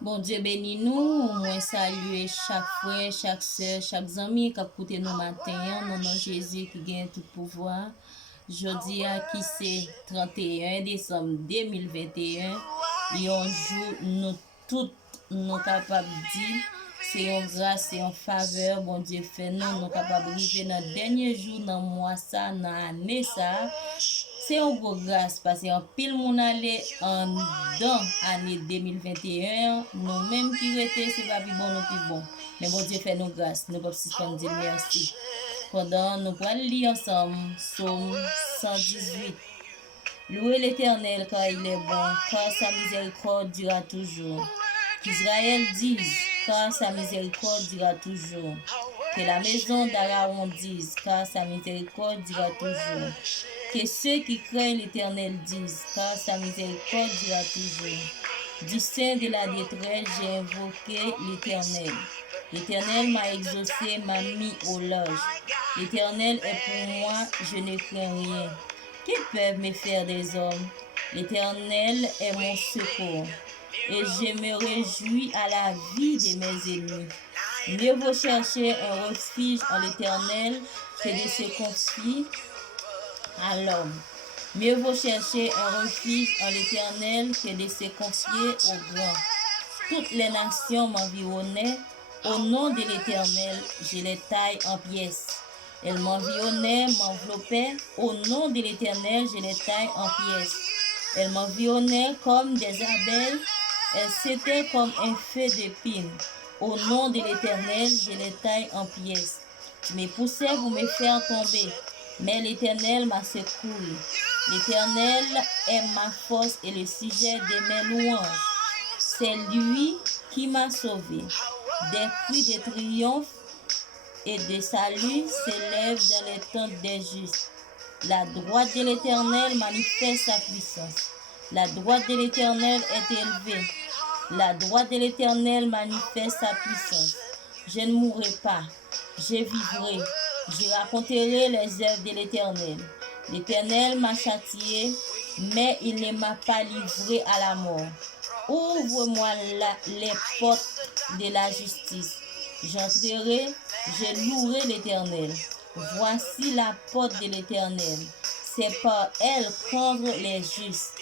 Bon Dieu bénis nous, moi saluer chaque frère, chaque soeur, chaque ami qui a écouté nos matins, non non Jésus qui gagne tout pouvoir. Jeudi à qui c'est 31 décembre 2021, et un jour nous tous nous capables de dire c'est une grâce, c'est une faveur, bon Dieu fait nous capables de vivre dans le dernier jour, dans le mois ça, dans l'année ça. C'est une grosse grâce parce qu'en pile mon allé en dans l'année 2021, nous-mêmes qui étaient, c'est pas plus bon, nous plus bon. Mais bon Dieu fait nous grâce, nous pouvons suspendre dire merci. Pendant nous pourrons lire ensemble Psaume 118. Louez l'Éternel car il est bon, car sa miséricorde durera toujours. Qu'Israël dise, car sa miséricorde durera toujours. Que la maison d'Aaron dise, car sa miséricorde durera toujours. Que ceux qui craignent l'Éternel disent, car sa miséricorde durera toujours. Du sein de la détresse, j'ai invoqué l'Éternel. L'Éternel m'a exaucé, m'a mis au loge. L'Éternel est pour moi, je ne crains rien. Que peuvent me faire des hommes? L'Éternel est mon secours. Et je me réjouis à la vie de mes ennemis. Mieux vaut chercher un refuge en l'Éternel que de se confier à l'homme. Mieux vaut chercher un refuge en l'Éternel que de se confier au grand. Toutes les nations m'environnaient. Au nom de l'Éternel, je les taille en pièces. Elles m'environnaient, m'enveloppaient. Au nom de l'Éternel, je les taille en pièces. Elles m'environnaient comme des abeilles. Elles s'étaient comme un feu d'épines. Au nom de l'Éternel, je les taille en pièces. Tu me poussais pour me faire tomber, mais l'Éternel m'a secouru. L'Éternel est ma force et le sujet de mes louanges. C'est lui qui m'a sauvé. Des cris de triomphe et de salut s'élèvent dans les tentes des justes. La droite de l'Éternel manifeste sa puissance. La droite de l'Éternel est élevée. La droite de l'Éternel manifeste sa puissance. Je ne mourrai pas, je vivrai. Je raconterai les œuvres de l'Éternel. L'Éternel m'a châtié, mais il ne m'a pas livré à la mort. Ouvre-moi les portes de la justice. J'entrerai, je louerai l'Éternel. Voici la porte de l'Éternel. C'est par elle qu'entrent les justes.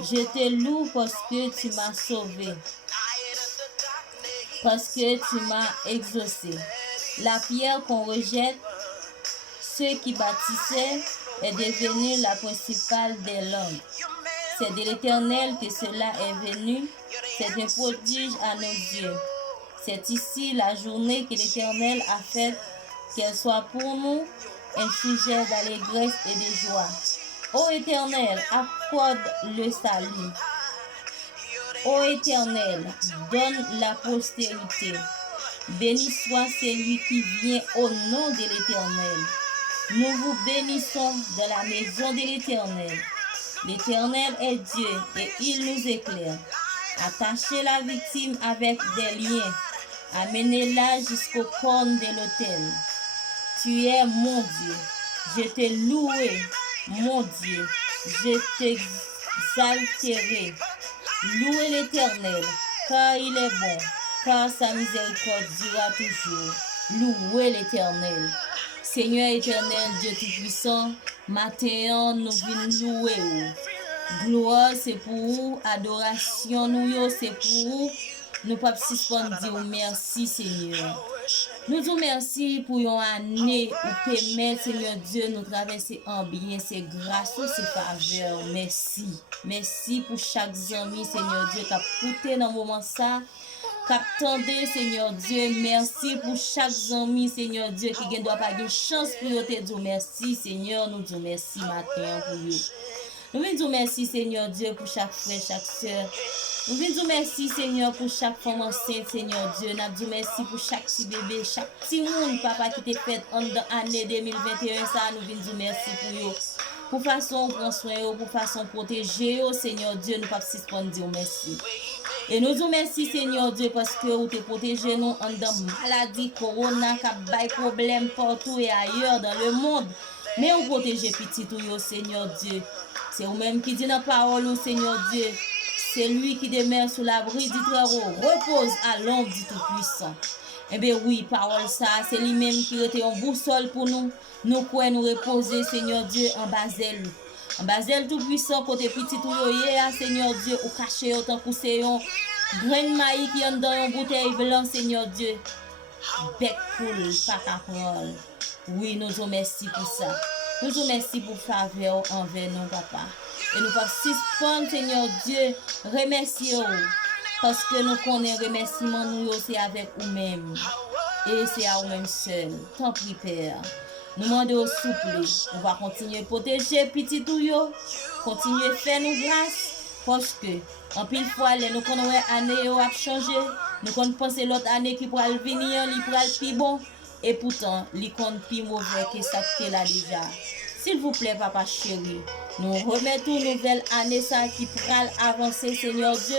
Je te loue parce que tu m'as sauvé, parce que tu m'as exaucé. La pierre qu'on rejette, ceux qui bâtissaient, est devenue la principale des langues. C'est de l'Éternel que cela est venu, c'est un prodige à nos yeux. C'est ici la journée que l'Éternel a faite, qu'elle soit pour nous un sujet d'allégresse et de joie. Ô Éternel, accorde le salut. Ô Éternel, donne la postérité. Béni soit celui qui vient au nom de l'Éternel. Nous vous bénissons dans la maison de l'Éternel. L'Éternel est Dieu et il nous éclaire. Attachez la victime avec des liens. Amenez-la jusqu'aux cornes de l'autel. Tu es mon Dieu. Je te louerai, mon Dieu. Je t'exalterai. Louez l'Éternel, car il est bon, car sa miséricorde durera toujours. Louez l'Éternel. Seigneur éternel, Dieu Tout-Puissant, matin, nous venons louer. Gloire, c'est pour vous. Adoration, nous, c'est pour vous. Nous ne pouvons pas suspendre dire merci, Seigneur. Nous disons merci pour une année où permettre, Seigneur Dieu, nous traverser en bien, c'est grâce, c'est faveur. Merci. Merci pour chaque ami, Seigneur Dieu, qui a coûté dans le moment ça. Qu'attendez, Seigneur Dieu, merci pour chaque ami, Seigneur Dieu, qui ne doit pas de chance pour te dire merci, Seigneur. Nous disons merci matin pour vous. Nous venons dire merci, Seigneur Dieu, pour chaque frère, chaque soeur. Nous venons dire merci, Seigneur, pour chaque femme enceinte, Seigneur Dieu. Nous disons merci pour chaque petit bébé, chaque petit monde, papa, qui t'est fait en l'année 2021. Ça, nous venons dire merci pour eux. Pour façon prendre soin, pour façon protéger, Seigneur Dieu, nous ne pouvons pas suspendre dire merci. Et nous disons merci, Seigneur Dieu, parce que vous te protégez nous en maladie, corona, qui a des problèmes partout et ailleurs dans le monde. Mais vous protégez petit tout, Seigneur Dieu. C'est vous-même qui dit dans la parole, Seigneur Dieu. C'est lui qui demeure sous l'abri du Très-Haut, repose à l'ombre du Tout-Puissant. Eh bien oui, parole ça, c'est lui-même qui était en boussole pour nous. Nous quoi nous reposer, Seigneur Dieu, en basel. En basel Tout-Puissant, côté petit tout yo, Seigneur Dieu, ou caché autant que c'est un grain de maïs qui est dans une bouteille blanche, Seigneur Dieu. Bec cool, pas qu'à parole. Oui, nous vous remercions pour ça. Nous vous remercions pour faveur envers nous, papa. Et nous pouvons suspendre, Seigneur Dieu, remercier vous. Parce que nous connaissons remerciement, nous aussi avec vous-même. Et c'est à vous-même seul. Tant pis, Père. Nous demandons au souple. On va continuer à protéger petit tout yo. Continuer à faire nous grâce. Parce que, en pile fois, nous connaissons l'année a changé. Nous pensons l'autre année qui pourra venir, qui pourra être plus bon. Et pourtant, les comptes plus mauvais que ça qui là déjà. S'il vous plaît, papa chéri, nous remettons une nouvelle année ça qui pourra avancer, Seigneur Dieu.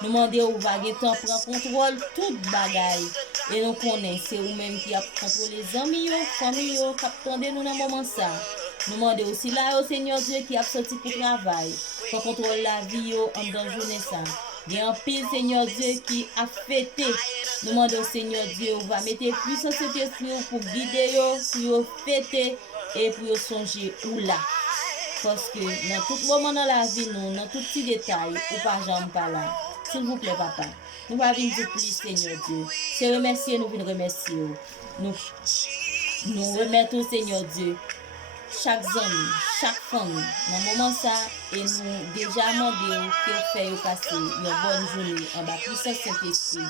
Nous demandons au vague temps prend contrôle toute bagaille. Et nous connaissons, c'est vous-même qui a contrôlé les amis, les familles, qui attendent nous dans le moment ça. Nous demandons aussi là au Seigneur Dieu qui a sorti pour travail, pour contrôler la vie en dans la journée ça. Il y a un pile, Seigneur Dieu, qui a fêté. Nous demandons au Seigneur Dieu, on va mettre plus en cet esprit pour guider, pour fêter et pour songer ou là. Parce que dans tout moment dans la vie, nous, dans tout petit détail, ou pas jamais pas là. S'il vous plaît, papa. Nous va venir dire plus, Seigneur Dieu. C'est remercier, nous venons remercier. Nous remettons, Seigneur Dieu, chaque homme, chaque femme, dans le moment ça, et nous déjà demandé que faire passer une bonne journée en bas puissance Saint-Esprit.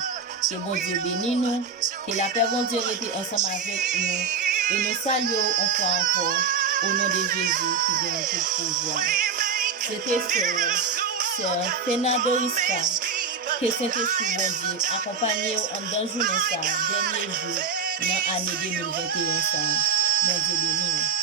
Que bon Dieu bénisse nous, que la paix bon Dieu reste ensemble avec nous, et nous saluons encore au nom de Jésus qui vient tout pouvoir. C'était Sœur Fernando Isca, que Saint-Esprit bon Dieu accompagne en dans journée ça, dernier jour, dans l'année 2021 ça. Bon Dieu bénisse.